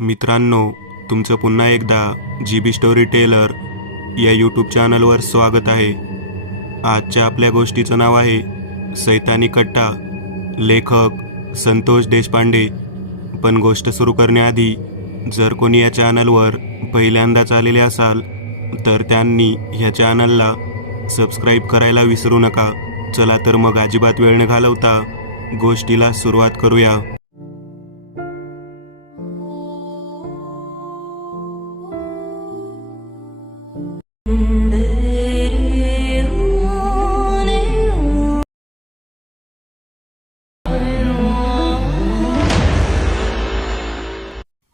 मित्रांनो, तुमचं पुन्हा एकदा GB स्टोरी टेलर या यूट्यूब चॅनलवर स्वागत आहे. आजच्या आपल्या गोष्टीचं नाव आहे सैतानी कट्टा. लेखक संतोष देशपांडे. पण गोष्ट सुरू करण्याआधी जर कोणी या चॅनलवर पहिल्यांदाच आलेले असाल तर त्यांनी ह्या चॅनलला सबस्क्राईब करायला विसरू नका. चला तर मग अजिबात वेळ न घालवता गोष्टीला सुरुवात करूया.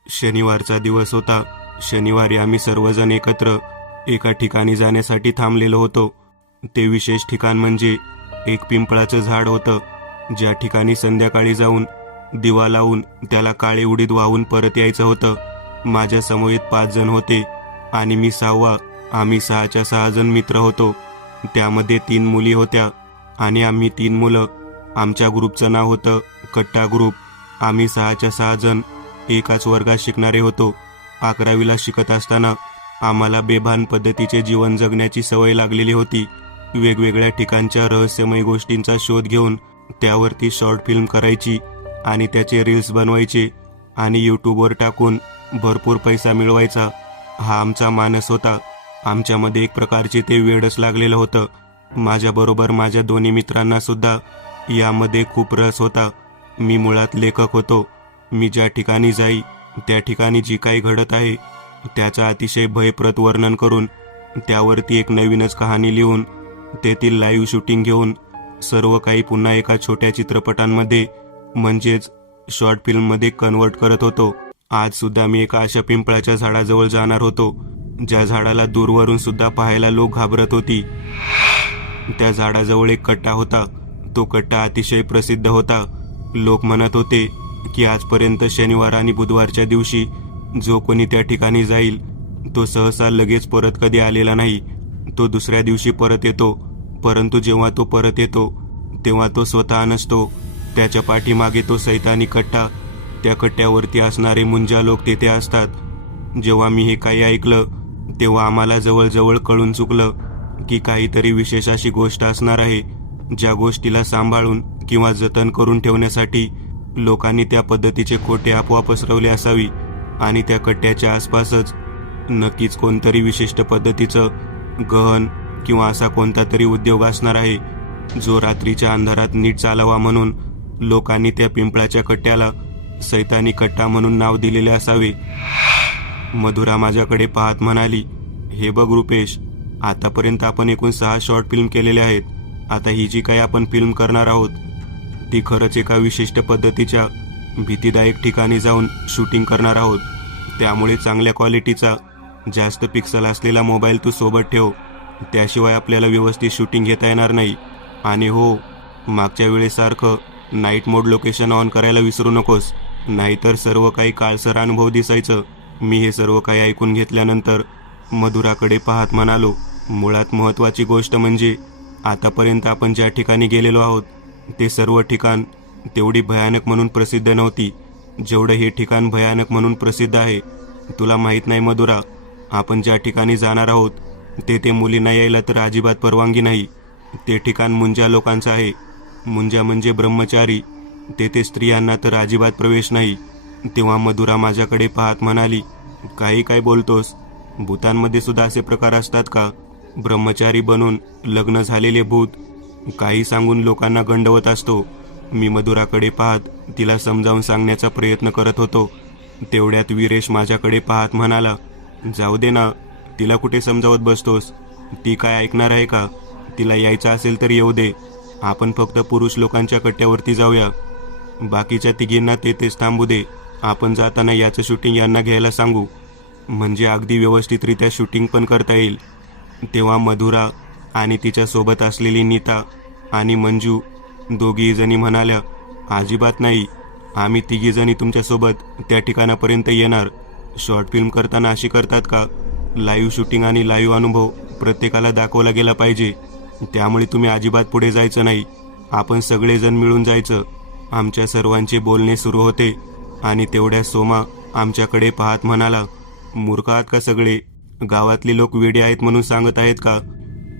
शनिवारचा दिवस होता. शनिवारी आम्ही सर्वजण एकत्र एका ठिकाणी जाण्यासाठी थांबलेलो होतो. ते विशेष ठिकाण म्हणजे एक पिंपळाचं झाड होतं, ज्या ठिकाणी संध्याकाळी जाऊन दिवा लावून त्याला काळे उडीद वाहून परत यायचं होतं. माझ्या समवेत 5 जण होते आणि मी 6वा. आम्ही 6च्या 6 जण मित्र होतो. त्यामध्ये 3 मुली होत्या आणि आम्ही 3 मुलं. आमच्या ग्रुपचं नाव होतं कट्टा ग्रुप. आम्ही 6च्या 6 जण एकाच वर्गात शिकणारे होतो. 11वीला शिकत असताना आम्हाला बेभान पद्धतीचे जीवन जगण्याची सवय लागलेली होती. वेगवेगळ्या ठिकाणच्या रहस्यमय गोष्टींचा शोध घेऊन त्यावरती शॉर्ट फिल्म करायची आणि त्याचे रील्स बनवायचे आणि यूट्यूबवर टाकून भरपूर पैसा मिळवायचा, हा आमचा मानस होता. आमच्यामध्ये एक प्रकारचे ते वेडच लागलेलं होतं. माझ्याबरोबर माझ्या दोन्ही मित्रांना सुद्धा यामध्ये खूप रस होता. मी मुळात लेखक होतो. मी ज्या ठिकाणी जाई त्या ठिकाणी जी काही घडत आहे त्याचं अतिशय भयप्रद वर्णन करून त्यावरती एक नवीनच कहाणी लिहून तेथील लाईव्ह शूटिंग घेऊन सर्व काही पुन्हा एका छोट्या चित्रपटांमध्ये म्हणजेच शॉर्ट फिल्ममध्ये कन्वर्ट करत होतो. आज सुद्धा मी एका अशा पिंपळाच्या झाडाजवळ जाणार होतो ज्या झाडाला दूरवरून सुद्धा पाहायला लोक घाबरत होती. त्या झाडाजवळ एक कट्टा होता. तो कट्टा अतिशय प्रसिद्ध होता. लोक म्हणत होते की आजपर्यंत शनिवार आणि बुधवारच्या दिवशी जो कोणी त्या ठिकाणी जाईल तो सहसा लगेच परत कधी आलेला नाही. तो दुसऱ्या दिवशी परत येतो, परंतु जेव्हा तो परत येतो तेव्हा तो स्वतः नसतो. त्याच्या पाठीमागे तो सैतानी कट्टा, त्या कट्ट्यावरती असणारे मुंजा लोक तेथे असतात. जेव्हा मी हे काही ऐकलं तेव्हा आम्हाला जवळजवळ कळून चुकलं की काहीतरी विशेष अशी गोष्ट असणार आहे, ज्या गोष्टीला सांभाळून किंवा जतन करून ठेवण्यासाठी लोकांनी त्या पद्धतीचे खोटे अफवा पसरवले असावी आणि त्या कट्ट्याच्या आसपासच नक्कीच कोणतरी विशिष्ट पद्धतीचं गहन किंवा असा कोणता तरी उद्योग असणार आहे, जो रात्रीच्या अंधारात नीट चालावा म्हणून लोकांनी त्या पिंपळाच्या कट्ट्याला सैतानी कट्टा म्हणून नाव दिलेले असावे. मधुरा माझ्याकडे पाहत म्हणाली, हे बघ रुपेश, आतापर्यंत आपण एकूण 6 शॉर्ट फिल्म केलेले आहेत. आता ही जी काही आपण फिल्म करणार आहोत ती खरंच एका विशिष्ट पद्धतीच्या भीतीदायक ठिकाणी जाऊन शूटिंग करणार आहोत. त्यामुळे चांगल्या क्वालिटीचा जास्त पिक्सल असलेला मोबाईल तू सोबत ठेव, त्याशिवाय आपल्याला व्यवस्थित शूटिंग घेता येणार नाही. आणि हो, मागच्या वेळेसारखं नाईट मोड लोकेशन ऑन करायला विसरू नकोस, नाहीतर सर्व काही काळसर अनुभव दिसायचं. मी हे सर्व काही ऐकून घेतल्यानंतर मधुराकडे पाहत म्हणालो, मुळात महत्त्वाची गोष्ट म्हणजे आतापर्यंत आपण ज्या ठिकाणी गेलेलो आहोत ते सर्व ठिकाण तेवढी भयानक म्हणून प्रसिद्ध नव्हती जेवढं हे ठिकाण भयानक म्हणून प्रसिद्ध आहे. तुला माहीत नाही मधुरा, आपण ज्या ठिकाणी जाणार आहोत तेथे मुलींना यायला तर अजिबात परवानगी नाही. ते ठिकाण मुंजा लोकांचं आहे. मुंजा म्हणजे ब्रह्मचारी. तेथे स्त्रियांना तर अजिबात प्रवेश नाही. तेव्हा मधुरा माझ्याकडे पाहत म्हणाली, काही काय बोलतोस? भूतांमध्ये सुद्धा असे प्रकार असतात का? ब्रह्मचारी बनून लग्न झालेले भूत काही सांगून लोकांना गंडवत असतो. मी मधुराकडे पाहत तिला समजावून सांगण्याचा प्रयत्न करत होतो. तेवढ्यात वीरेश माझ्याकडे पाहत म्हणाला, जाऊ दे ना, तिला कुठे समजावत बसतोस? ती काय ऐकणार आहे का? तिला यायचं असेल तर येऊ दे. आपण फक्त पुरुष लोकांच्या कट्ट्यावरती जाऊया. बाकीच्या तिघींना तेथेच थांबू दे. आपण जाताना याचं शूटिंग यांना घ्यायला सांगू, म्हणजे अगदी व्यवस्थितरित्या शूटिंग पण करता येईल. तेव्हा मधुरा आणि तिच्यासोबत असलेली नीता आणि मंजू दोघी जणी म्हणाल्या, अजिबात नाही, आम्ही तिघी जणी तुमच्यासोबत त्या ठिकाणापर्यंत येणार. शॉर्ट फिल्म करताना अशी करतात का? लाईव्ह शूटिंग आणि लाईव्ह अनुभव प्रत्येकाला दाखवला गेला पाहिजे. त्यामुळे तुम्ही अजिबात पुढे जायचं नाही. आपण सगळेजण मिळून जायचं. आमच्या सर्वांचे बोलणे सुरू होते आणि तेवढ्या सोमा आमच्याकडे पाहत म्हणाला, मूर्ख आहात का सगळे? गावातले लोक वेडे आहेत म्हणून सांगत आहेत का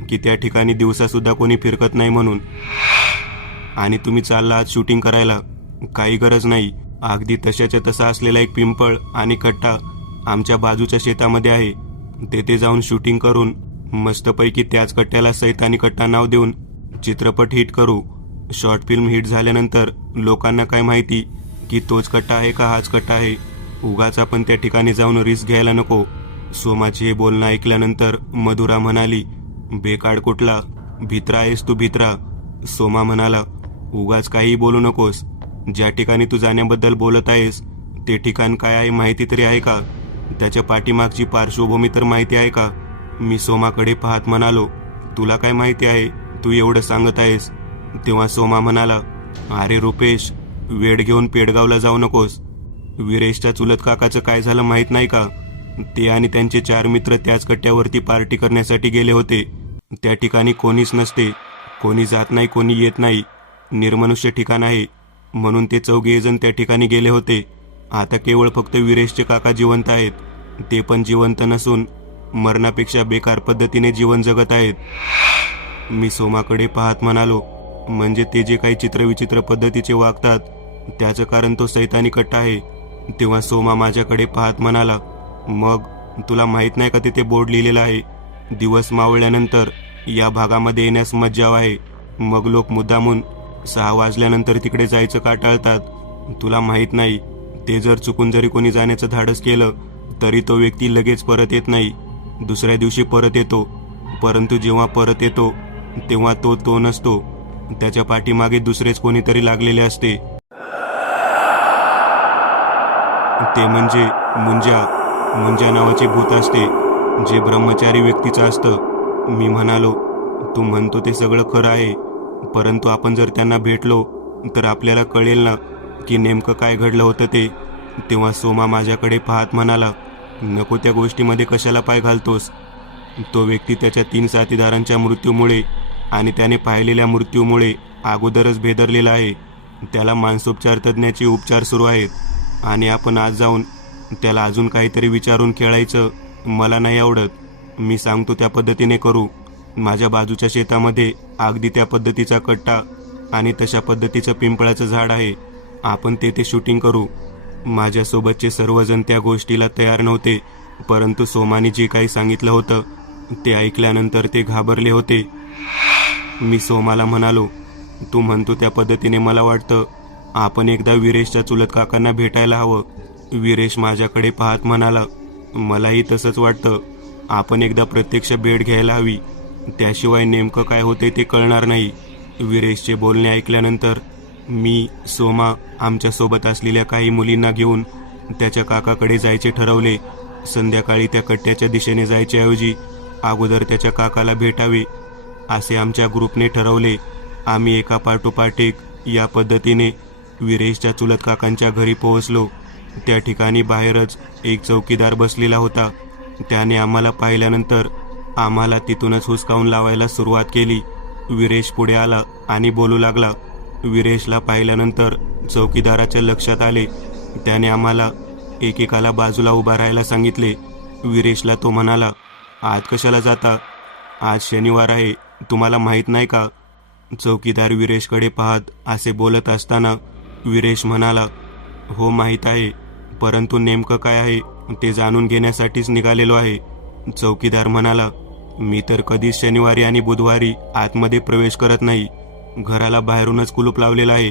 की त्या ठिकाणी दिवसासुद्धा कोणी फिरकत नाही म्हणून? आणि तुम्ही चालला आहात शूटिंग करायला? काही गरज नाही. अगदी तशाच्या तसा असलेला एक पिंपळ आणि कट्टा आमच्या बाजूच्या शेतामध्ये आहे. तेथे जाऊन शूटिंग करून मस्तपैकी त्याच कट्ट्याला सैतानी कट्टा नाव देऊन चित्रपट हिट करू. शॉर्ट फिल्म हिट झाल्यानंतर लोकांना काय माहिती की तोच कट्टा आहे का हाच कट्टा आहे? उगाच आपण त्या ठिकाणी जाऊन रिस्क घ्यायला नको. सोमाचे हे बोलणं ऐकल्यानंतर मधुरा म्हणाली, बेकाड कुठला, भित्रा आहेस तू भित्रा. सोमा म्हणाला, उगाच काही बोलू नकोस. ज्या ठिकाणी तू जाण्याबद्दल बोलत आहेस ते ठिकाण काय आहे माहिती तरी आहे का? त्याच्या पाठीमागची पार्श्वभूमी तर माहिती आहे का? मी सोमाकडे पाहत म्हणालो, तुला काय माहिती आहे? तू एवढं सांगत आहेस. तेव्हा सोमा म्हणाला, अरे रुपेश, वेळ घेऊन पेडगावला जाऊ नकोस. वीरेशच्या चुलत काकाचं काय झालं माहीत नाही का? ते आणि त्यांचे 4 मित्र त्याच कट्ट्यावरती पार्टी करण्यासाठी गेले होते. त्या ठिकाणी कोणीच नसते, कोणी जात नाही, कोणी येत नाही. निर्मनुष्य ठिकाण आहे म्हणून ते 4 जण त्या ठिकाणी गेले होते. आता केवळ फक्त वीरेशचे काका जिवंत आहेत. ते पण जिवंत नसून मरणापेक्षा बेकार पद्धतीने जीवन जगत आहेत. मी सोमाकडे पाहत म्हणालो, म्हणजे ते जे काही चित्रविचित्र पद्धतीचे वागतात त्याचं कारण तो सैतानी कट्टा आहे. तेव्हा सोमा माझ्याकडे पाहत म्हणाला, मग तुला माहित नाही का तिथे बोर्ड लिहिलेला आहे, दिवस मावळल्यानंतर या भागामध्ये येण्यास मज्जाव आहे. मग लोक मुद्दामून 6 वाजल्यानंतर तिकडे जायचं का टाळतात? तुला माहित नाही, ते जर चुकून जरी कोणी जाण्याचं धाडस केलं तरी तो व्यक्ती लगेच परत येत नाही, दुसऱ्या दिवशी परत येतो. परंतु जेव्हा परत येतो तेव्हा तो नसतो, त्याच्या पाठीमागे दुसरेच कोणीतरी लागलेले असते. ते म्हणजे मुंजा नावाचे भूत असते, जे ब्रह्मचारी व्यक्तीचं असतं. मी म्हणालो, तू म्हणतो ते सगळं खरं आहे, परंतु आपण जर त्यांना भेटलो तर आपल्याला कळेल ना की नेमकं काय घडलं होतं ते. तेव्हा सोमा माझ्याकडे पाहत म्हणाला, नको त्या गोष्टीमध्ये कशाला पाय घालतोस? तो व्यक्ती त्याच्या 3 साथीदारांच्या मृत्यूमुळे आणि त्याने पाहिलेल्या मृत्यूमुळे अगोदरच भेदरलेला आहे. त्याला मानसोपचार तज्ज्ञाचे उपचार सुरू आहेत आणि आपण आज जाऊन त्याला अजून काहीतरी विचारून खेळायचं मला नाही आवडत. मी सांगतो त्या पद्धतीने करू. माझ्या बाजूच्या शेतामध्ये अगदी त्या पद्धतीचा कट्टा आणि तशा पद्धतीचं पिंपळाचं झाड आहे. आपण तेथे शूटिंग करू. माझ्यासोबतचे सर्वजण त्या गोष्टीला तयार नव्हते, परंतु सोमाने जे काही सांगितलं होतं ते ऐकल्यानंतर ते घाबरले होते. मी सोमाला म्हणालो, तू म्हणतो त्या पद्धतीने मला वाटतं आपण एकदा वीरेशच्या चुलत काकांना भेटायला हवं. वीरेश माझ्याकडे पाहत म्हणाला, मलाही तसंच वाटतं. आपण एकदा प्रत्यक्ष भेट घ्यायला हवी, त्याशिवाय नेमकं काय होते ते कळणार नाही. वीरेशचे बोलणे ऐकल्यानंतर मी, सोमा, आमच्यासोबत असलेल्या काही मुलींना घेऊन त्याच्या काकाकडे जायचे ठरवले. संध्याकाळी त्या कट्ट्याच्या दिशेने जायच्याऐवजी अगोदर त्याच्या काकाला भेटावे असे आमच्या ग्रुपने ठरवले. आम्ही एका पाठोपाठ एक या पद्धतीने वीरेशच्या चुलत काकांच्या घरी पोहोचलो. त्या ठिकाणी बाहेरच एक चौकीदार बसलेला होता. त्याने आम्हाला पाहिल्यानंतर आम्हाला तिथूनच हुसकावून लावायला सुरुवात केली. वीरेश पुढे आला आणि बोलू लागला. वीरेशला पाहिल्यानंतर चौकीदाराच्या लक्षात आले. त्याने आम्हाला एकेकाला बाजूला उभा राहायला सांगितले. वीरेशला तो म्हणाला, आज कशाला जाता? आज शनिवार आहे, तुम्हाला माहीत नाही का? चौकीदार वीरेशकडे पाहत असे बोलत असताना वीरेश म्हणाला, हो माहीत आहे, परंतु नेमकं काय आहे ते जाणून घेण्यासाठीच निघालेलो आहे. चौकीदार म्हणाला, मी तर कधीच शनिवारी आणि बुधवारी आतमध्ये प्रवेश करत नाही. घराला बाहेरूनच कुलूप लावलेलं आहे.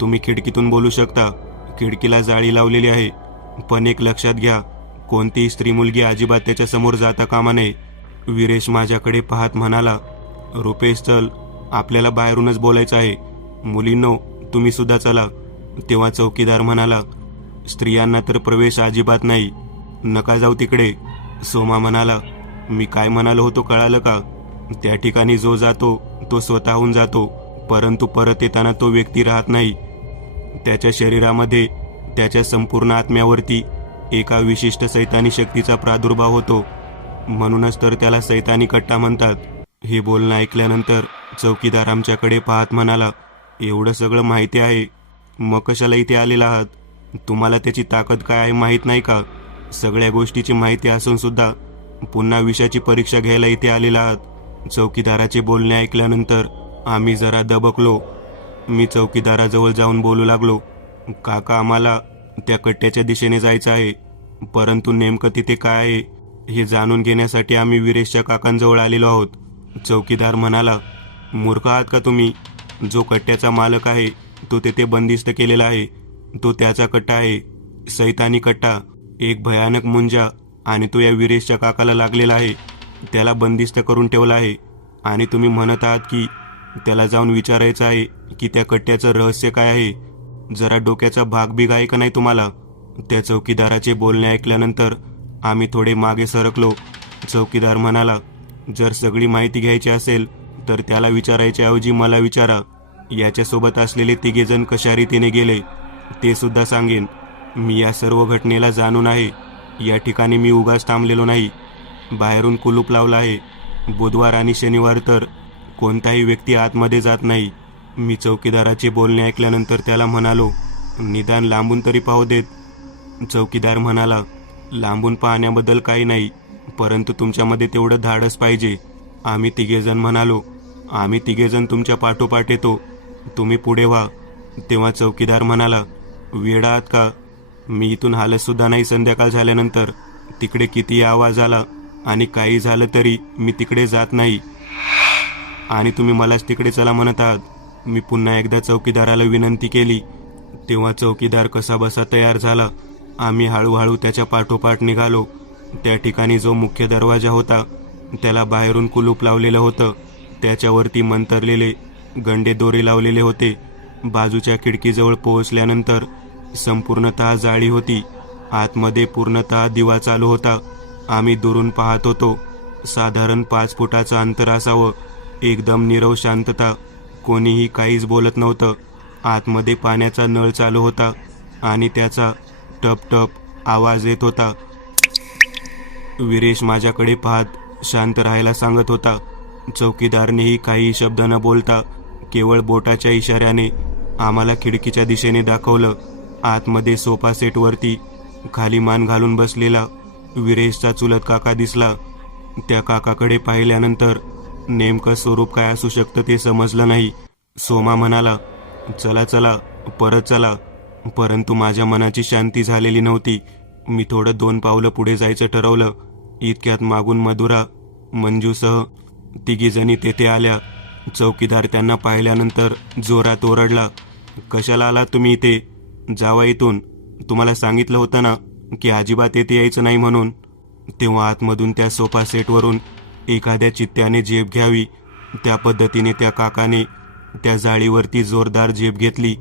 तुम्ही खिडकीतून बोलू शकता, खिडकीला जाळी लावलेली आहे. पण एक लक्षात घ्या, कोणतीही स्त्री मुलगी अजिबात त्याच्या समोर जाता कामा नये. वीरेश माझ्याकडे पाहत म्हणाला, रुपेश चल, आपल्याला बाहेरूनच बोलायचं आहे. मुलींनो, तुम्ही सुद्धा चला. तेव्हा चौकीदार म्हणाला, स्त्रियांना तर प्रवेश अजिबात नाही, नका जाऊ तिकडे. सोमा म्हणाला, मी काय म्हणालो होतो कळालं का? त्या ठिकाणी जो जातो तो स्वतःहून जातो, परंतु परत येताना तो व्यक्ती राहत नाही. त्याच्या शरीरामध्ये त्याच्या संपूर्ण आत्म्यावरती एका विशिष्ट सैतानी शक्तीचा प्रादुर्भाव होतो. म्हणूनच तर त्याला सैतानी कट्टा म्हणतात. हे बोलणं ऐकल्यानंतर चौकीदार आमच्याकडे पाहत म्हणाला, एवढं सगळं माहिती आहे, मग कशाला इथे आलेला आहात? तुम्हाला त्याची ताकद काय आहे माहीत नाही का? सगळ्या गोष्टीची माहिती असून सुद्धा पुन्हा विषयाची परीक्षा घ्यायला इथे आलेला आहात. चौकीदाराचे बोलणे ऐकल्यानंतर आम्ही जरा दबकलो. मी चौकीदाराजवळ जाऊन बोलू लागलो, काका आम्हाला त्या कट्ट्याच्या दिशेने जायचं आहे, परंतु नेमकं तिथे काय आहे हे जाणून घेण्यासाठी आम्ही विरेशच्या काकांजवळ आलेलो आहोत. चौकीदार म्हणाला, मूर्ख आहात का तुम्ही? जो कट्ट्याचा मालक आहे तो तेथे बंदिस्त केलेला आहे. तो त्याचा कट्टा आहे, सैतानी कट्टा, एक भयानक मुंजा, आणि तो या विरेशच्या काकाला लागलेला आहे. त्याला बंदिस्त करून ठेवला आहे आणि तुम्ही म्हणत आहात की त्याला जाऊन विचारायचं आहे की त्या कट्ट्याचं रहस्य काय आहे. जरा डोक्याचा भागबीग आहे का नाही तुम्हाला? त्या चौकीदाराचे बोलणे ऐकल्यानंतर आम्ही थोडे मागे सरकलो. चौकीदार म्हणाला, जर सगळी माहिती घ्यायची असेल तर त्याला विचारायच्या ऐवजी मला विचारा. याच्यासोबत असलेले तिघेजण कशा रीतीने गेले ते सुद्धा सांगेन. मी या सर्व घटनेला जाणून आहे. या ठिकाणी मी उगाच थांबलेलो नाही. बाहेरून कुलूप लावला आहे. बुधवार आणि शनिवार तर कोणताही व्यक्ती आतमध्ये जात नाही. मी चौकीदाराचे बोलणे ऐकल्यानंतर त्याला म्हणालो, निदान लांबून तरी पाहू देत. चौकीदार म्हणाला, लांबून पाहण्याबद्दल काही नाही, परंतु तुमच्यामध्ये तेवढं धाडस पाहिजे. आम्ही तिघेजण म्हणालो, आम्ही तिघेजण तुमच्या पाठोपाठ येतो, तुम्ही पुढे व्हा. तेव्हा चौकीदार म्हणाला, वेडा आहात का? मी इथून हालतसुद्धा नाही संध्याकाळ झाल्यानंतर. तिकडे कितीही आवाज आला आणि काही झालं तरी मी तिकडे जात नाही, आणि तुम्ही मलाच तिकडे चला म्हणत आहात. मी पुन्हा एकदा चौकीदाराला विनंती केली. तेव्हा चौकीदार कसा बसा तयार झाला. आम्ही हळूहळू त्याच्या पाठोपाठ निघालो. त्या ठिकाणी जो मुख्य दरवाजा होता त्याला बाहेरून कुलूप लावलेलं होतं. त्याच्यावरती मंतरलेले गंडे दोरे लावलेले होते. बाजूच्या खिडकीजवळ पोहोचल्यानंतर संपूर्णतः जाळी होती. आतमध्ये पूर्णतः दिवा चालू होता. आम्ही दुरून पाहत होतो. साधारण 5 फुटाचं अंतर असावं. एकदम नीरव शांतता. कोणीही काहीच बोलत नव्हतं. आतमध्ये पाण्याचा नळ चालू होता आणि त्याचा टप टप आवाज येत होता. विरेश माझ्याकडे पाहत शांत राहायला सांगत होता. चौकीदारनेही काही शब्द न बोलता केवळ बोटाच्या इशाऱ्याने आम्हाला खिडकीच्या दिशेने दाखवलं. आतमध्ये सोफा सेटवरती खाली मान घालून बसलेला विरेशचा चुलत काका दिसला. त्या काकाकडे पाहिल्यानंतर नेमकं स्वरूप काय असू शकतं ते समजलं नाही. सोमा म्हणाला, चला चला परत चला. परंतु माझ्या मनाची शांती झालेली नव्हती. मी थोडं 2 पावलं पुढे जायचं ठरवलं. इतक्यात मागून मधुरा, मंजूसह तिघीजणी तेथे आल्या. चौकीदार त्यांना पाहिल्यानंतर जोरात ओरडला, कशाला आलात तुम्ही इथे? जावा इथून. तुम्हाला सांगितलं होतं ना की अजिबात येथे यायचं नाही म्हणून. तेव्हा आतमधून त्या सोफा सेटवरून एखाद्या चित्त्याने झेप घ्यावी त्या पद्धतीने त्या काकाने त्या जाळीवरती जोरदार झेप घेतली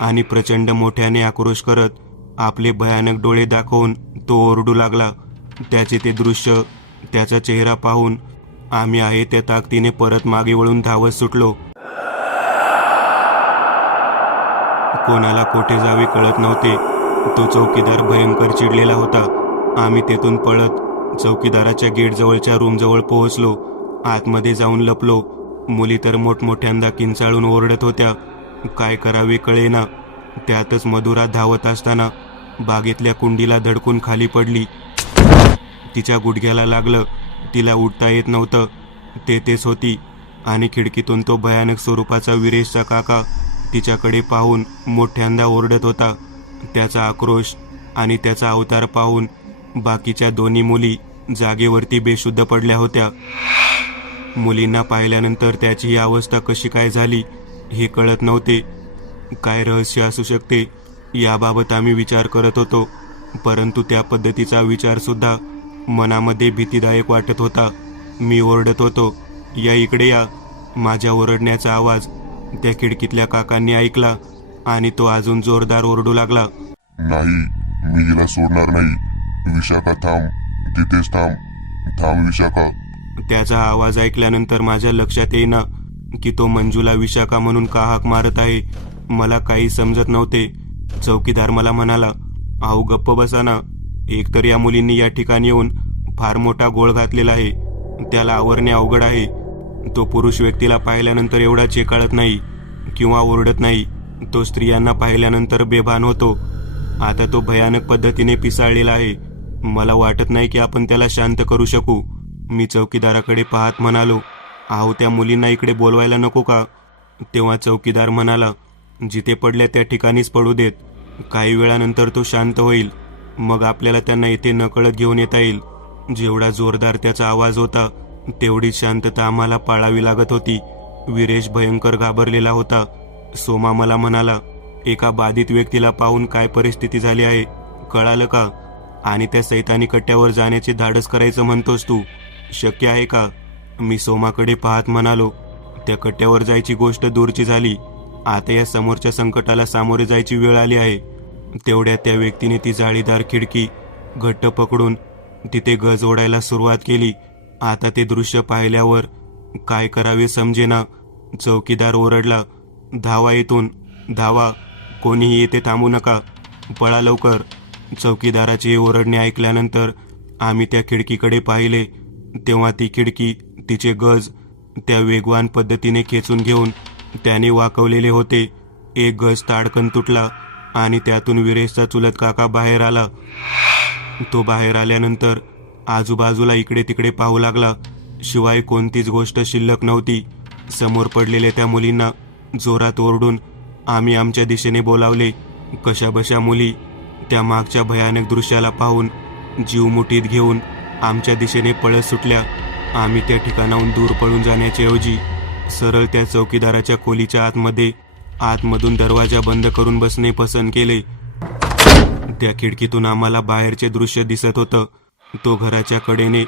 आणि प्रचंड मोठ्याने आक्रोश करत आपले भयानक डोळे दाखवून तो ओरडू लागला. त्याचे ते दृश्य, त्याचा चेहरा पाहून आम्ही आहे त्या ताकदीने परत मागे वळून धावत सुटलो. कोणाला कोठे जावे कळत नव्हते. तो चौकीदार भयंकर चिडलेला होता. आम्ही तेथून पळत चौकीदाराच्या गेटजवळच्या रूमजवळ पोहोचलो. आतमध्ये जाऊन लपलो. मुली तर मोठमोठ्यांदा किंचाळून ओरडत होत्या. काय करावे कळेना. त्यातच मधुरा धावत असताना बागेतल्या कुंडीला धडकून खाली पडली. तिच्या गुडघ्याला लागलं. तिला उठता येत नव्हतं. तेच होती आणि खिडकीतून तो भयानक स्वरूपाचा विरेशचा काका तिच्याकडे पाहून मोठ्यांदा ओरडत होता. त्याचा आक्रोश आणि त्याचा अवतार पाहून बाकीच्या दोन्ही मुली जागेवरती बेशुद्ध पडल्या होत्या. मुलींना पाहिल्यानंतर त्याची ही अवस्था कशी काय झाली हे कळत नव्हते. काय रहस्य असू शकते याबाबत आम्ही विचार करत होतो, परंतु त्या पद्धतीचा विचार सुद्धा मनामध्ये भीतीदायक वाटत होता. मी ओरडत होतो, या इकडे या. माझ्या ओरडण्याचा आवाज त्या खिडकीतल्या काकांनी ऐकला आणि तो अजून जोरदार ओरडू लागला, नाही, मी हिला सोडणार नाही. विशाखा थांब, तिथेच थांब, थांब विशाखा. त्याचा आवाज ऐकल्यानंतर माझ्या लक्षात येईना की तो मंजूला विशाखा म्हणून का हाक मारत आहे. मला काही समजत नव्हते. चौकीदार मला म्हणाला, अहो गप्प बसा ना. एकतर या मुलींनी या ठिकाणी येऊन फार मोठा गोळ घातलेला आहे. त्याला आवरणे अवघड आहे. तो पुरुष व्यक्तीला पाहिल्यानंतर एवढा चेकाळत नाही किंवा ओरडत नाही. तो स्त्रियांना पाहिल्यानंतर बेभान होतो. आता तो भयानक पद्धतीने पिसाळलेला आहे. मला वाटत नाही की आपण त्याला शांत करू शकू. मी चौकीदाराकडे पाहत म्हणालो, अहो त्या मुलींना इकडे बोलवायला नको का? तेव्हा चौकीदार म्हणाला, जिथे पडल्या त्या ठिकाणीच पडू देत. काही वेळानंतर तो शांत होईल. मग आपल्याला त्यांना इथे नकळत घेऊन येता येईल. जेवढा जोरदार त्याचा आवाज होता तेवढीच शांतता आम्हाला पाळावी लागत होती. वीरेश भयंकर घाबरलेला होता. सोमा मला म्हणाला, एका बाधित व्यक्तीला पाहून काय परिस्थिती झाली आहे कळालं का? आणि त्या सैतानी कट्ट्यावर जाण्याचे धाडस करायचं म्हणतोस तू, शक्य आहे का? मी सोमाकडे पाहत म्हणालो, त्या कट्ट्यावर जायची गोष्ट दूरची झाली. आता या समोरच्या संकटाला सामोरे जायची वेळ आली आहे. तेवढ्यात त्या व्यक्तीने ती जाळीदार खिडकी घट्ट पकडून तिथे गज ओढायला सुरुवात केली. आता ते दृश्य पाहिल्यावर काय करावे समजेना. चौकीदार ओरडला, धावा इथून, धावा, कोणीही येथे थांबू नका, पळा लवकर. चौकीदाराचे हे ओरडणे ऐकल्यानंतर आम्ही त्या खिडकीकडे पाहिले. तेव्हा ती खिडकी तिचे गज त्या वेगवान पद्धतीने खेचून घेऊन त्याने वाकवलेले होते. एक गज ताडकन तुटला आणि त्यातून वीरेशचा चुलत काका बाहेर आला. तो बाहेर आल्यानंतर आजूबाजूला इकडे तिकडे पाहू लागला. शिवाय कोणतीच गोष्ट शिल्लक नव्हती. समोर पडलेल्या त्या मुलींना जोरात ओरडून आम्ही आमच्या दिशेने बोलावले. कशाबशा मुली त्या मागच्या भयानक दृश्याला पाहून जीव मुठीत घेऊन आमच्या दिशेने पळत सुटल्या. आम्ही त्या ठिकाणाहून दूर पळून जाण्याच्याऐवजी सरळ त्या चौकीदाराच्या खोलीच्या आतमधून दरवाजा बंद करून बसणे पसंत केले. त्या खिडकीतून आम्हाला बाहेरचे दृश्य दिसत होतं. तो घराच्या कडेने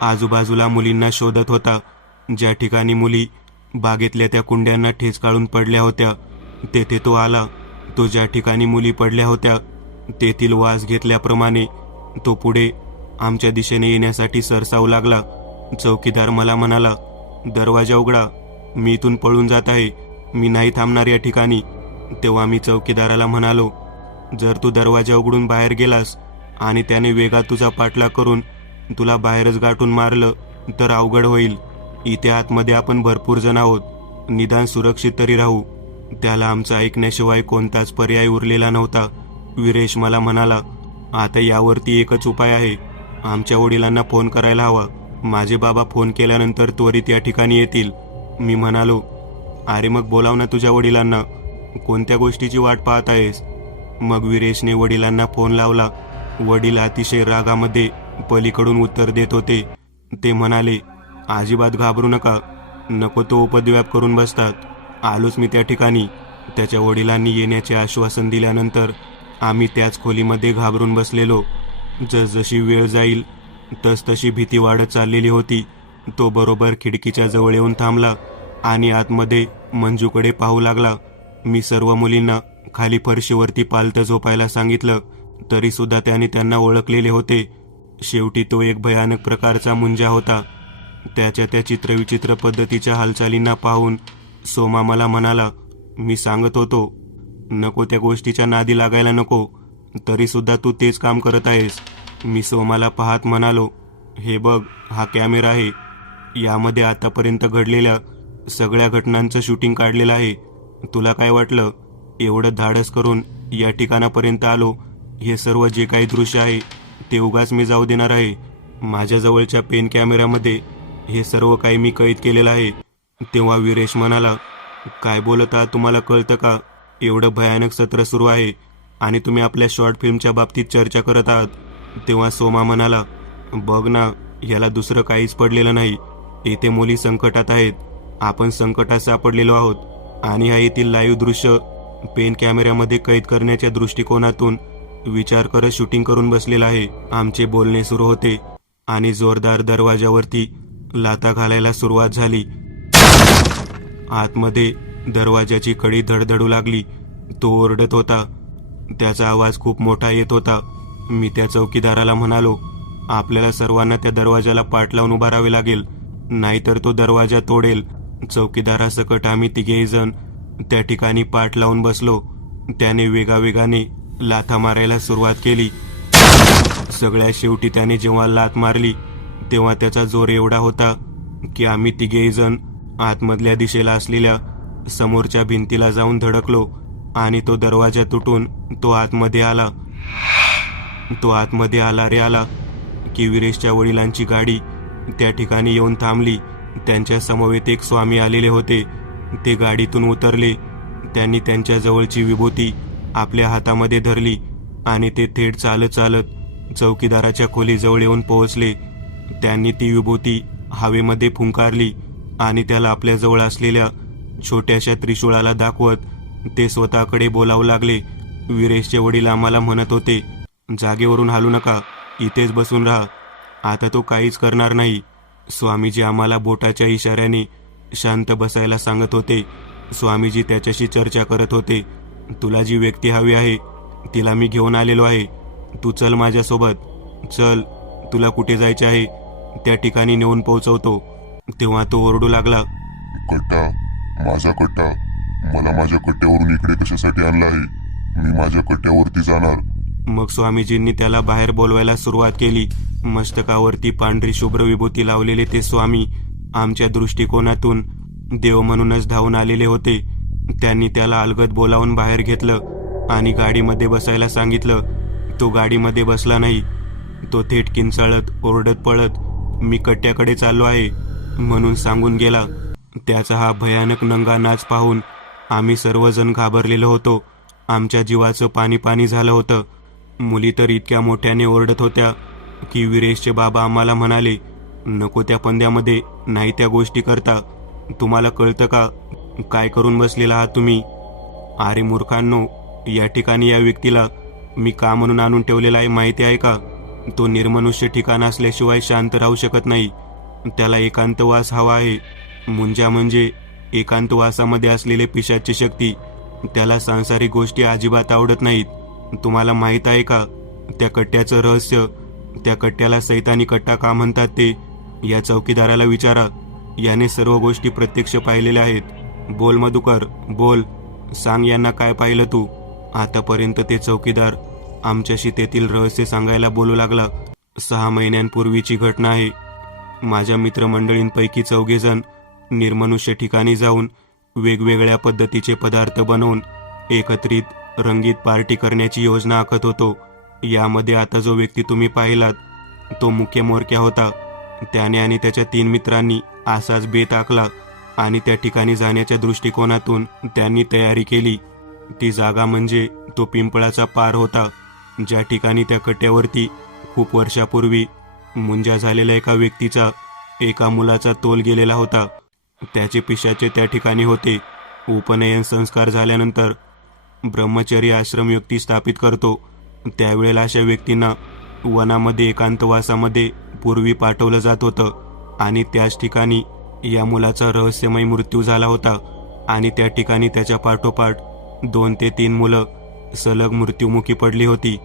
आजूबाजूला मुलींना शोधत होता. ज्या ठिकाणी मुली बागेतल्या त्या कुंड्यांना ठेच काढून पडल्या होत्या तेथे तो आला. तो ज्या ठिकाणी मुली पडल्या होत्या तेथील वास घेतल्याप्रमाणे तो पुढे आमच्या दिशेने येण्यासाठी सरसावू लागला. चौकीदार मला म्हणाला, दरवाजा उघडा, मी इथून पळून जात आहे, मी नाही थांबणार या ठिकाणी. तेव्हा मी चौकीदाराला म्हणालो, जर तू दरवाजा उघडून बाहेर गेलास आणि त्याने वेगात तुझा पाठलाग करून तुला बाहेरच गाठून मारलं तर अवघड होईल. इथे आतमध्ये आपण भरपूर जण आहोत, निदान सुरक्षित तरी राहू. त्याला आमचं ऐकण्याशिवाय कोणताच पर्याय उरलेला नव्हता. वीरेश मला म्हणाला, आता यावरती एकच उपाय आहे, आमच्या वडिलांना फोन करायला हवा. माझे बाबा फोन केल्यानंतर त्वरित या ठिकाणी येतील. मी म्हणालो, अरे मग बोलाव ना तुझ्या वडिलांना, कोणत्या गोष्टीची वाट पाहत आहेस? मग वीरेशने वडिलांना फोन लावला. वडील अतिशय रागामध्ये पलीकडून उत्तर देत होते. ते म्हणाले, अजिबात घाबरू नका, नको तो उपद्व्याप करून बसतात, आलोच मी त्या ठिकाणी. त्याच्या वडिलांनी येण्याचे आश्वासन दिल्यानंतर आम्ही त्याच खोलीमध्ये घाबरून बसलेलो. जसजशी वेळ जाईल तसतशी भीती वाढत चाललेली होती. तो बरोबर खिडकीच्या जवळ येऊन थांबला आणि आतमध्ये मंजूकडे पाहू लागला. मी सर्व मुलींना खाली फरशीवरती पालतं झोपायला सांगितलं, तरी सुद्धा त्याने त्यांना ओळखलेले होते. शेवटी तो एक भयानक प्रकारचा मुंजा होता. त्याच्या त्या चित्रविचित्र पद्धतीच्या हालचालींना पाहून सोमा मला म्हणाला, मी सांगत होतो नको त्या गोष्टीच्या नादी लागायला नको, तरी सुद्धा तू तेच काम करत आहेस. मी सोमाला पाहत म्हणालो, हे बघ, हा कॅमेरा आहे, यामध्ये आतापर्यंत घडलेल्या सगळ्या घटनांचं शूटिंग काढलेलं आहे. तुला काय वाटलं एवढं धाडस करून या ठिकाणापर्यंत आलो? हे सर्व जे काही दृश्य आहे ते उगाच मी जाऊ देणार आहे? माझ्या जवळच्या पेन कॅमेऱ्यामध्ये हे सर्व काही मी कैद केलेलं आहे. तेव्हा वीरेश म्हणाला, काय बोलत आहात, तुम्हाला कळतं का? एवढं भयानक सत्र सुरू आहे आणि तुम्ही आपल्या शॉर्ट फिल्मच्या बाबतीत चर्चा करत आहात. तेव्हा सोमा म्हणाला, बघ ना, याला दुसरं काहीच पडलेलं नाही. इथे मुली संकटात आहेत, आपण संकटात सापडलेलो आहोत आणि हा येथील लाईव्ह दृश्य पेन कॅमेऱ्यामध्ये कैद करण्याच्या दृष्टिकोनातून विचार करत शूटिंग करून बसलेला आहे. आमचे बोलणे सुरू होते आणि जोरदार दरवाजावरती लाथा घालायला सुरुवात झाली. आतमध्ये दरवाजाची कडी धडधडू लागली. तो ओरडत होता, त्याचा आवाज खूप मोठा येत होता. मी त्या चौकीदाराला म्हणालो, आपल्याला सर्वांना त्या दरवाजाला पाठ लावून उभा राहावे लागेल, नाहीतर तो दरवाजा तोडेल. चौकीदारासकट आम्ही तिघेही जण त्या ठिकाणी पाठ लावून बसलो. त्याने वेगावेगाने लाथा मारायला सुरुवात केली. सगळ्यात शेवटी त्याने जेव्हा लाथ मारली तेव्हा त्याचा जोर एवढा होता की आम्ही तिघेही जण आतमधल्या दिशेला असलेल्या समोरच्या भिंतीला जाऊन धडकलो. आणि तो दरवाजा तुटून तो आतमध्ये आला. तो आतमध्ये आला रे आला की वीरेशच्या वडिलांची गाडी त्या ठिकाणी येऊन थांबली. त्यांच्या समवेत एक स्वामी आलेले होते. ते गाडीतून उतरले. त्यांनी त्यांच्या जवळची विभूती आपल्या हातामध्ये धरली आणि ते थेट चालत चालत चौकीदाराच्या खोलीजवळ येऊन पोहोचले. त्यांनी ती विभूती हवेमध्ये फुंकारली आणि त्याला आपल्याजवळ असलेल्या छोट्याशा त्रिशूळाला दाखवत ते स्वतःकडे बोलावू लागले. वीरेशचे वडील आम्हाला म्हणत होते, जागेवरून हालू नका, इथेच बसून राहा. आता तो काहीच करणार नाही. स्वामीजी आम्हाला बोटाच्या इशाऱ्याने शांत बसायला सांगत होते. स्वामीजी त्याच्याशी चर्चा करत होते. तुला जी व्यक्ती हवी आहे तिला मी घेऊन आलेलो आहे. तू चल माझ्यासोबत. चल, तुला कुठे जायचे आहे त्या ठिकाणी नेऊन पोहोचवतो. तेव्हा तो ओरडू लागला, कट्टा, माझा कट्टा, मला माझ्या कट्ट्यावरून इकडे कशासाठी आणला आहे? मी माझ्या कट्ट्यावरती जाणार. मग स्वामीजींनी त्याला बाहेर बोलवायला सुरुवात केली. मस्तकावरती पांढरी शुभ्र विभूती लावलेले ते स्वामी आमच्या दृष्टिकोनातून देव म्हणूनच धावून आलेले होते. त्यांनी त्याला अलगद बोलावून बाहेर घेतलं आणि गाडीमध्ये बसायला सांगितलं. तो गाडीमध्ये बसला नाही. तो थेट किंचाळत ओरडत पळत मी कट्ट्याकडे चाललो आहे म्हणून सांगून गेला. त्याचा हा भयानक नंगा नाच पाहून आम्ही सर्वजण घाबरलेलो होतो. आमच्या जीवाचं पाणी पाणी झालं होतं. मुली तर इतक्या मोठ्याने ओरडत होत्या की वीरेशचे बाबा आम्हाला म्हणाले, नको त्या पंद्यामध्ये नाही त्या गोष्टी करता. तुम्हाला कळतं का काय करून बसलेला आहात तुम्ही? अरे मूर्खांनो, या ठिकाणी या व्यक्तीला मी का म्हणून आणून ठेवलेला आहे माहिती आहे का? तो निर्मनुष्य ठिकाण असल्याशिवाय शांत राहू शकत नाही. त्याला एकांतवास हवा आहे. मुंजा म्हणजे एकांतवासामध्ये असलेले पिशाची शक्ती. त्याला सांसारिक गोष्टी अजिबात आवडत नाहीत. तुम्हाला माहीत आहे का त्या कट्ट्याचं रहस्य? त्या कट्ट्याला सैतानी कट्टा का म्हणतात ते या चौकीदाराला विचारा. याने सर्व गोष्टी प्रत्यक्ष पाहिलेल्या आहेत. बोल मधुकर, बोल, सांग यांना काय पाहिलं तू? आतापर्यंत ते चौकीदार आमच्याशी तेथील रहस्य सांगायला बोलू लागला. 6 महिन्यांपूर्वीची घटना आहे. माझ्या मित्रमंडळींपैकी 4 जण निर्मनुष्य ठिकाणी जाऊन वेगवेगळ्या पद्धतीचे पदार्थ बनवून एकत्रित रंगीत पार्टी करण्याची योजना आखत होतो. यामध्ये आता जो व्यक्ती तुम्ही पाहिलात तो मुख्य म्होरक्या होता. त्याने आणि त्याच्या 3 मित्रांनी असाच बेत आखला आणि त्या ठिकाणी जाण्याच्या दृष्टिकोनातून त्यांनी तयारी केली. ती जागा म्हणजे तो पिंपळाचा पार होता, ज्या ठिकाणी त्या कट्ट्यावरती खूप वर्षापूर्वी मुंजा झालेल्या एका व्यक्तीचा एका मुलाचा तोल गेलेला होता. त्याचे पिशाचे त्या ठिकाणी होते. उपनयन संस्कार झाल्यानंतर ब्रह्मचर्य आश्रम युक्ती स्थापित करतो. त्यावेळेला अशा व्यक्तींना वनामध्ये एकांतवासामध्ये पूर्वी पाठवलं जात होतं आणि त्याच ठिकाणी या मुलाचा रहस्यमय मृत्यू झाला होता आणि त्या ठिकाणी त्याच्या पाठोपाठ 2 ते 3 मुलं सलग मृत्युमुखी पडली होती.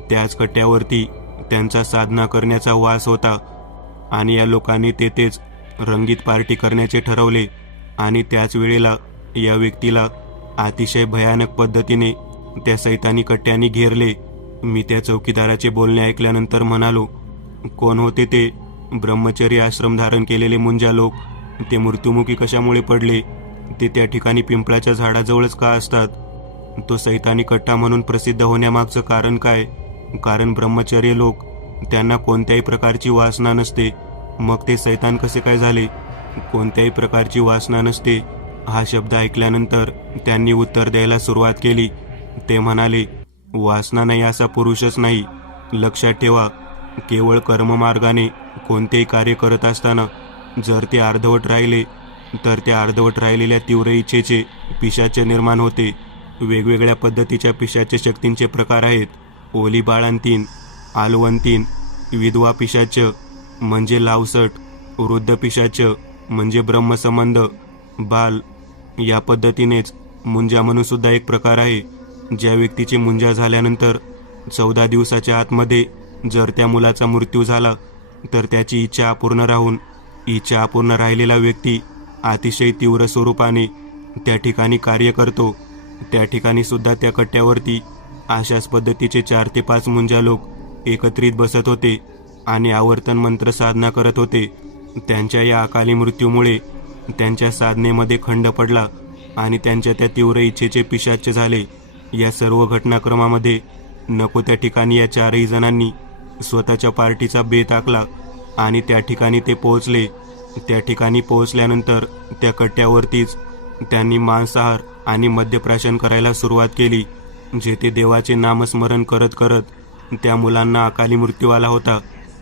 त्याच कट्ट्यावरती त्यांचा साधना करण्याचा वास होता आणि या लोकांनी तेथेच रंगीत पार्टी करण्याचे ठरवले आणि त्याच वेळेला या व्यक्तीला अतिशय भयानक पद्धतीने त्या सैतानी कट्ट्याने घेरले. मी त्या चौकीदाराचे बोलणे ऐकल्यानंतर म्हणालो, कोण होते ते ब्रह्मचर्य आश्रम धारण केलेले मुंजा लोक? ते मृत्युमुखी कशामुळे पडले? ते त्या ठिकाणी पिंपळाच्या झाडाजवळच का असतात? तो सैतानी कट्टा म्हणून प्रसिद्ध होण्यामागचं कारण काय? कारण ब्रह्मचर्य लोक, त्यांना कोणत्याही प्रकारची वासना नसते. मग ते सैतान कसे काय झाले? कोणत्याही प्रकारची वासना नसते हा शब्द ऐकल्यानंतर त्यांनी उत्तर द्यायला सुरुवात केली. ते म्हणाले, वासना नाही असा पुरुषच नाही. लक्षात ठेवा, केवळ कर्ममार्गाने कोणतेही कार्य करत असताना जर ते अर्धवट राहिले तर त्या अर्धवट राहिलेल्या तीव्र इच्छेचे पिशाच निर्माण होते. वेगवेगळ्या पद्धतीच्या पिशाच शक्तींचे प्रकार आहेत. ओली बाळंतीण, आलवंतीण, विधवा पिशाच म्हणजे लावसट, वृद्ध पिशाच म्हणजे ब्रह्मसंबंध, बाल. या पद्धतीनेच मुंजा म्हणून सुद्धा एक प्रकार आहे. ज्या व्यक्तीची मुंजा झाल्यानंतर 14 दिवसाच्या आतमध्ये जर त्या मुलाचा मृत्यू झाला तर त्याची इच्छा अपूर्ण राहून इच्छा अपूर्ण राहिलेला व्यक्ती अतिशय तीव्र स्वरूपाने त्या ठिकाणी कार्य करतो. त्या ठिकाणी सुद्धा त्या कट्ट्यावरती अशाच पद्धतीचे 4 ते 5 मुंजा लोक एकत्रित बसत होते आणि आवर्तन मंत्र साधना करत होते. त्यांच्या या अकाली मृत्यूमुळे त्यांच्या साधनेमध्ये खंड पडला आणि त्यांच्या त्या तीव्र इच्छेचे पिशाच्य झाले. या सर्व घटनाक्रमामध्ये नको त्या ठिकाणी या चारही जणांनी स्वतःच्या पार्टीचा बेत आखला आणि त्या ठिकाणी ते पोहोचले. त्या ठिकाणी पोहोचल्यानंतर त्या कट्ट्यावरतीच त्यांनी मांसाहार आणि मद्यप्राशन करायला सुरुवात केली. जेथे देवाचे नामस्मरण करत करत त्या मुलांना अकाली मृत्यू आला होता,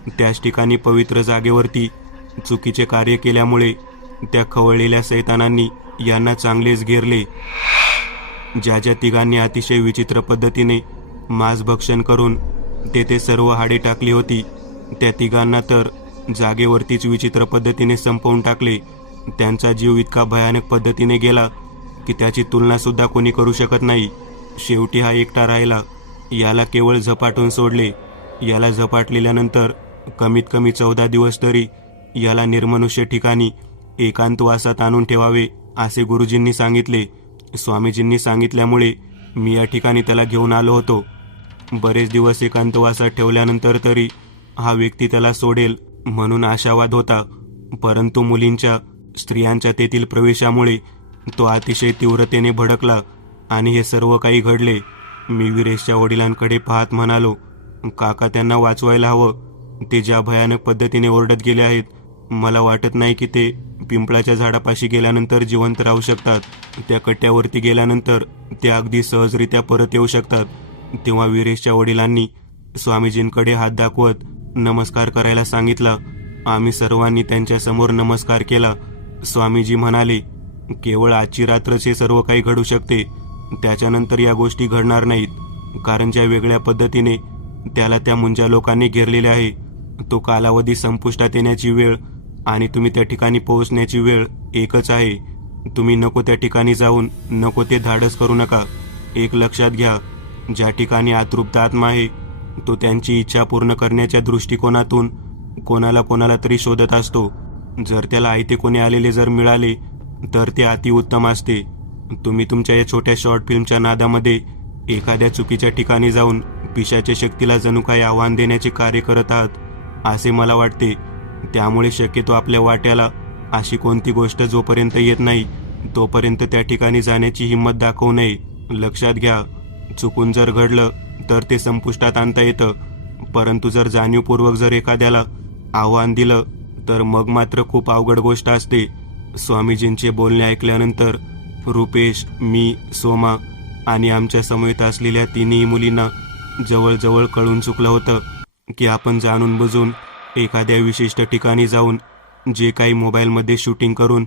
त्याच ठिकाणी पवित्र जागेवरती चुकीचे कार्य केल्यामुळे त्या खवळलेल्या सैतानांनी यांना चांगलेच घेरले. ज्या ज्या तिघांनी अतिशय विचित्र पद्धतीने मांसभक्षण करून तेथे सर्व हाडे टाकली होती, त्या तिघांना तर जागेवरतीच विचित्र पद्धतीने संपवून टाकले. त्यांचा जीव इतका भयानक पद्धतीने गेला की त्याची तुलना सुद्धा कोणी करू शकत नाही. शेवटी हा एकटा राहिला. याला केवळ झपाटून सोडले. याला झपाटलेल्यानंतर कमीत कमी 14 दिवस तरी याला निर्मनुष्य ठिकाणी एकांतवासात आणून ठेवावे असे गुरुजींनी सांगितले. स्वामीजींनी सांगितल्यामुळे मी या ठिकाणी त्याला घेऊन आलो होतो. बरेच दिवस एकांतवासात ठेवल्यानंतर तरी हा व्यक्ती त्याला सोडेल म्हणून आशावाद होता, परंतु मुलींच्या स्त्रियांच्या तेथील प्रवेशामुळे तो अतिशय तीव्रतेने भडकला आणि हे सर्व काही घडले. मी वीरेशच्या वडिलांकडे पाहत म्हणालो, काका, त्यांना वाचवायला हवं. ते ज्या भयानक पद्धतीने ओरडत गेले आहेत, मला वाटत नाही की ते पिंपळाच्या झाडापाशी गेल्यानंतर जिवंत राहू शकतात. त्या कट्ट्यावरती गेल्यानंतर ते अगदी सहजरित्या परत येऊ शकतात. तेव्हा वीरेशच्या वडिलांनी स्वामीजींकडे हात दाखवत नमस्कार करायला सांगितला. आम्ही सर्वांनी त्यांच्यासमोर नमस्कार केला. स्वामीजी म्हणाले, केवळ आजची रात्रच हे सर्व काही घडू शकते, त्याच्यानंतर या गोष्टी घडणार नाहीत. कारण ज्या वेगळ्या पद्धतीने त्याला त्या मुंजा लोकांनी घेरलेले आहे, तो कालावधी संपुष्टात येण्याची वेळ आणि तुम्ही त्या ठिकाणी पोहोचण्याची वेळ एकच आहे. तुम्ही नको त्या ठिकाणी जाऊन नको ते धाडस करू नका. एक लक्षात घ्या, ज्या ठिकाणी अतृप्त आत्मा आहे तो त्यांची इच्छा पूर्ण करण्याच्या दृष्टिकोनातून कोणाला तरी शोधत असतो. जर त्याला आयते कोणी आलेले जर मिळाले तर ते अतिउत्तम असते. तुम्ही तुमच्या या छोट्या शॉर्ट फिल्मच्या नादामध्ये एखाद्या चुकीच्या ठिकाणी जाऊन पिशाच्या शक्तीला जणू काही आव्हान देण्याचे कार्य करत आहात असे मला वाटते. त्यामुळे शक्यतो आपल्या वाट्याला अशी कोणती गोष्ट जोपर्यंत येत नाही तोपर्यंत त्या ठिकाणी जाण्याची हिंमत दाखवू नये. लक्षात घ्या, चुकून जर घडलं तर ते संपुष्टात आणता येतं, परंतु जर जाणीवपूर्वक जर एखाद्याला आव्हान दिलं तर मग मात्र खूप अवघड गोष्ट असते. स्वामीजींचे बोलणे ऐकल्यानंतर रुपेश, मी, सोमा आणि आमच्या समवेत असलेल्या तिन्ही मुलींना जवळजवळ कळून चुकलं होतं की आपण जाणून बुजून एखाद्या विशिष्ट ठिकाणी जाऊन जे काही मोबाईलमध्ये शूटिंग करून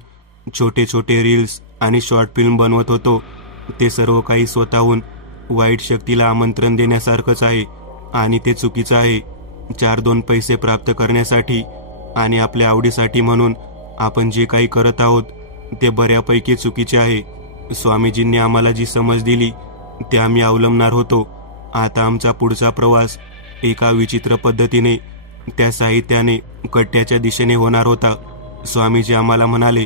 छोटे छोटे रील्स आणि शॉर्ट फिल्म बनवत होतो ते सर्व काही स्वतःहून वाईट शक्तीला आमंत्रण देण्यासारखंच आहे आणि ते चुकीचं आहे. 4-2 पैसे प्राप्त करण्यासाठी आणि आपल्या आवडीसाठी म्हणून आपण जे काही करत आहोत ते बऱ्यापैकी चुकीचे आहे. स्वामीजींनी आम्हाला जी समज दिली ते आम्ही अवलंबणार होतो. आता आमचा पुढचा प्रवास एका विचित्र पद्धतीने त्या साहित्याने कट्ट्याच्या दिशेने होणार होता. स्वामीजी आम्हाला म्हणाले,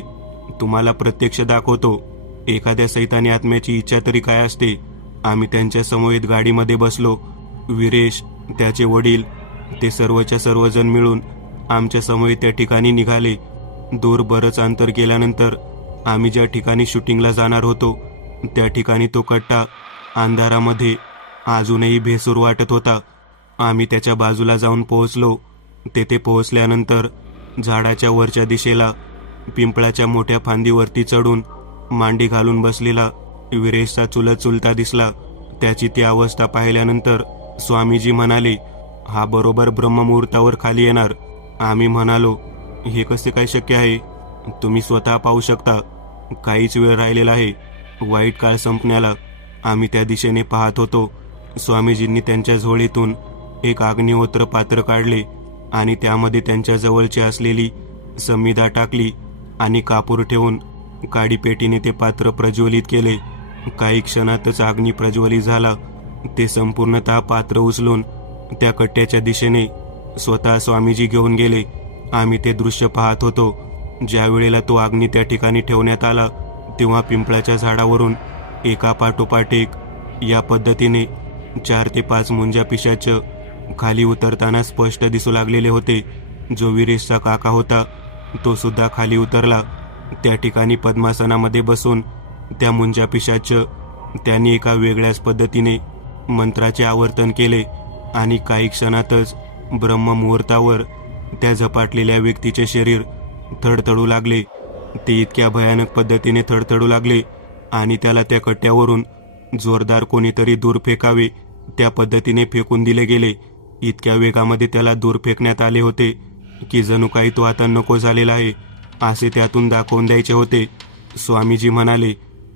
तुम्हाला प्रत्यक्ष दाखवतो एखाद्या सैतानी आत्म्याची इच्छा तरी काय असते. आम्ही त्यांच्या समवेत गाडीमध्ये बसलो. वीरेश, त्याचे वडील, ते सर्वच्या सर्वजण मिळून आमच्या समवेत त्या ठिकाणी निघाले. दूर बरंच अंतर गेल्यानंतर आम्ही ज्या ठिकाणी शूटिंगला जाणार होतो त्या ठिकाणी तो कट्टा अंधारामध्ये अजूनही भेसूर वाटत होता. आम्ही त्याच्या बाजूला जाऊन पोहोचलो. तेथे पोहोचल्यानंतर झाडाच्या वरच्या दिशेला पिंपळाच्या मोठ्या फांदीवरती चढून मांडी घालून बसलेला वीरेशचा चुलता दिसला. त्याची ती अवस्था पाहिल्यानंतर स्वामीजी म्हणाले, हा बरोबर ब्रह्ममुहूर्तावर खाली येणार. आम्ही म्हणालो, हे कसे काय शक्य आहे? तुम्ही स्वतः पाहू शकता, काहीच वेळ राहिलेला आहे वाईट काळ संपण्याला. आम्ही त्या दिशेने पाहत होतो. स्वामीजींनी त्यांच्या झोळीतून एक अग्निहोत्र पात्र काढले आणि त्यामध्ये त्यांच्या जवळची असलेली संमिदा टाकली आणि कापूर ठेवून काडीपेटीने ते पात्र प्रज्वलित केले. काही क्षणातच अग्नी प्रज्वलित झाला. ते संपूर्णतः पात्र उचलून त्या कट्ट्याच्या दिशेने स्वतः स्वामीजी घेऊन गेले. आम्ही ते दृश्य पाहत होतो. ज्या वेळेला तो अग्नी त्या ठिकाणी ठेवण्यात आला तेव्हा पिंपळाच्या झाडावरून एका पाठोपाठ एक या पद्धतीने 4 ते 5 मुंजा पिशाच खाली उतरताना स्पष्ट दिसू लागलेले होते. जो वीरेशचा काका होता तो सुद्धा खाली उतरला. त्या ठिकाणी पद्मासनामध्ये बसून त्या मुंजा पिशाच त्यांनी एका वेगळ्याच पद्धतीने मंत्राचे आवर्तन केले आणि काही क्षणातच ब्रह्ममुहूर्तावर त्या झपाटलेल्या व्यक्तीचे शरीर थडथडू लागले. ते इतक्या भयानक पद्धतीने थडथडू लागले आणि त्याला त्या कट्ट्यावरून जोरदार कोणीतरी दूर फेकावे त्या पद्धतीने फेकून दिले गेले. इतक्या वेगामध्ये त्याला दूर फेकण्यात आले होते की जणू काही तो आता नको झालेला आहे असे त्यातून दाखवून द्यायचे होते. स्वामीजी म्हणाले,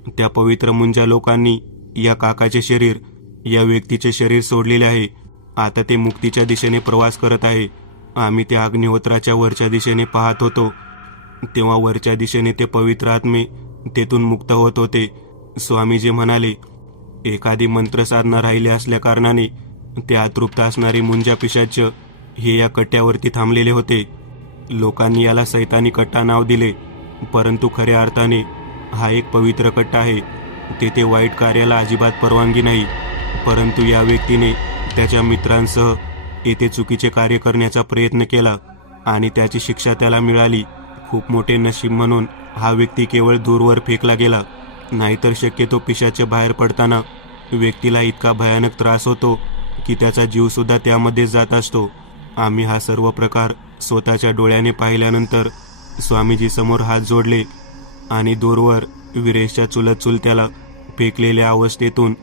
त्या पवित्र मुंजा लोकांनी या काकाचे शरीर, या व्यक्तीचे शरीर सोडलेले आहे. आता ते मुक्तीच्या दिशेने प्रवास करत आहे. आम्ही त्या अग्निहोत्राच्या वरच्या दिशेने पाहत होतो तेव्हा वरच्या दिशेने ते पवित्र आत्मे तेथून मुक्त होत होते. स्वामीजी म्हणाले, एखादी मंत्रसाधना राहिली असल्या कारणाने ते अतृप्त असणारे मुंजा पिशाच हे या कट्ट्यावरती थांबलेले होते. लोकांनी याला सैतानी कट्टा नाव दिले, परंतु खऱ्या अर्थाने हा एक पवित्र कट्टा आहे. तेथे वाईट कार्याला अजिबात परवानगी नाही. परंतु या व्यक्तीने त्याच्या मित्रांसह येथे चुकीचे कार्य करण्याचा प्रयत्न केला आणि त्याची शिक्षा त्याला मिळाली. खूप मोठे नशीब म्हणून हा व्यक्ती केवळ दूरवर फेकला गेला, नाहीतर शक्यतो पिशाचे बाहेर पडताना व्यक्तीला इतका भयानक त्रास होतो की त्याचा जीवसुद्धा त्यामध्येच जात असतो. आम्ही हा सर्व प्रकार स्वतःच्या डोळ्याने पाहिल्यानंतर स्वामीजी समोर हात जोडले आणि दूरवर विरेशच्या चुलत चुलत्याला फेकलेल्या अवस्थेतून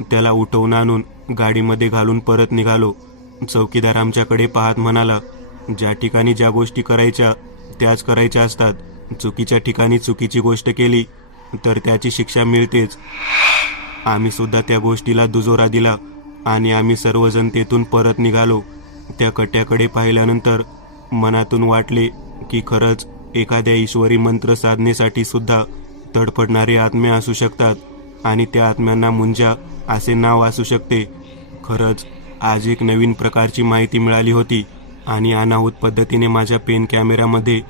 त्याला उठवून आणून गाडीमध्ये घालून परत निघालो. चौकीदार आमच्याकडे पाहत म्हणाला, ज्या ठिकाणी ज्या गोष्टी करायच्या त्याच करायच्या असतात. चुकीच्या ठिकाणी चुकीची गोष्ट केली तर त्याची शिक्षा मिळतेच. आम्ही सुद्धा त्या गोष्टीला दुजोरा दिला आणि आम्ही सर्वजण तेथून परत निघालो. त्या कट्ट्याकडे पाहिल्यानंतर मनातून वाटले की खरंच एखाद्या ईश्वरी मंत्र साधनेसाठी सुद्धा तडफडणारे आत्मे असू शकतात आणि त्या आत्म्यांना मुंजा असे नाव असू शकते. खरंच आज एक नवीन प्रकारची माहिती मिळाली होती आणि अनाहूत पद्धतीने माझ्या पेन कॅमेऱ्यामध्ये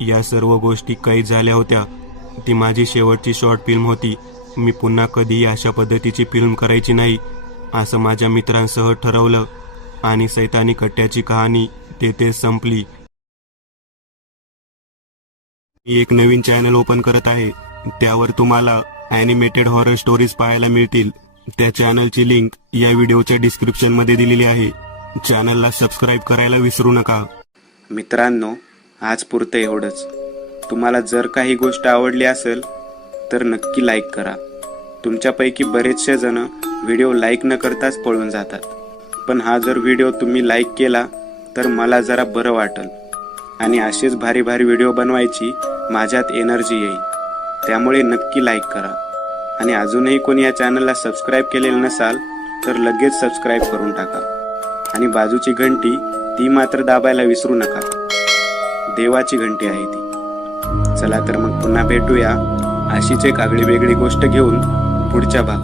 या सर्व गोष्टी कैद झाल्या होत्या. ती माझी शेवटची शॉर्ट फिल्म होती. मी पुन्हा कधीही अशा पद्धतीची फिल्म करायची नाही असं माझ्या मित्रांसह ठरवलं आणि सैतानी कट्ट्याची कहाणी तेथेच संपली. मी एक नवीन चॅनल ओपन करत आहे. त्यावर तुम्हाला ॲनिमेटेड हॉरर स्टोरीज पाहायला मिळतील. त्या चॅनलची लिंक या व्हिडिओच्या डिस्क्रिप्शनमध्ये दिलेली आहे. चॅनलला सबस्क्राईब करायला विसरू नका. मित्रांनो, आज पुरतं एवढंच. तुम्हाला जर काही गोष्ट आवडली असेल तर नक्की लाईक करा. तुमच्यापैकी बरेचसे जण व्हिडिओ लाईक न करताच पळून जातात, पण हा जर व्हिडिओ तुम्ही लाईक केला तर मला जरा बरं वाटेल आणि असेच भारी भारी व्हिडिओ बनवायची माझ्यात एनर्जी येईल. त्यामुळे नक्की लाईक करा आणि अजूनही कोणी या चॅनलला सबस्क्राईब केलेलं नसाल तर लगेच सबस्क्राईब करून टाका आणि बाजूची घंटी ती मात्र दाबायला विसरू नका. देवाची घंटी आहे ती. चला तर मग पुन्हा भेटूया अशीच एक आगळी वेगळी गोष्ट घेऊन पुढच्या भागात.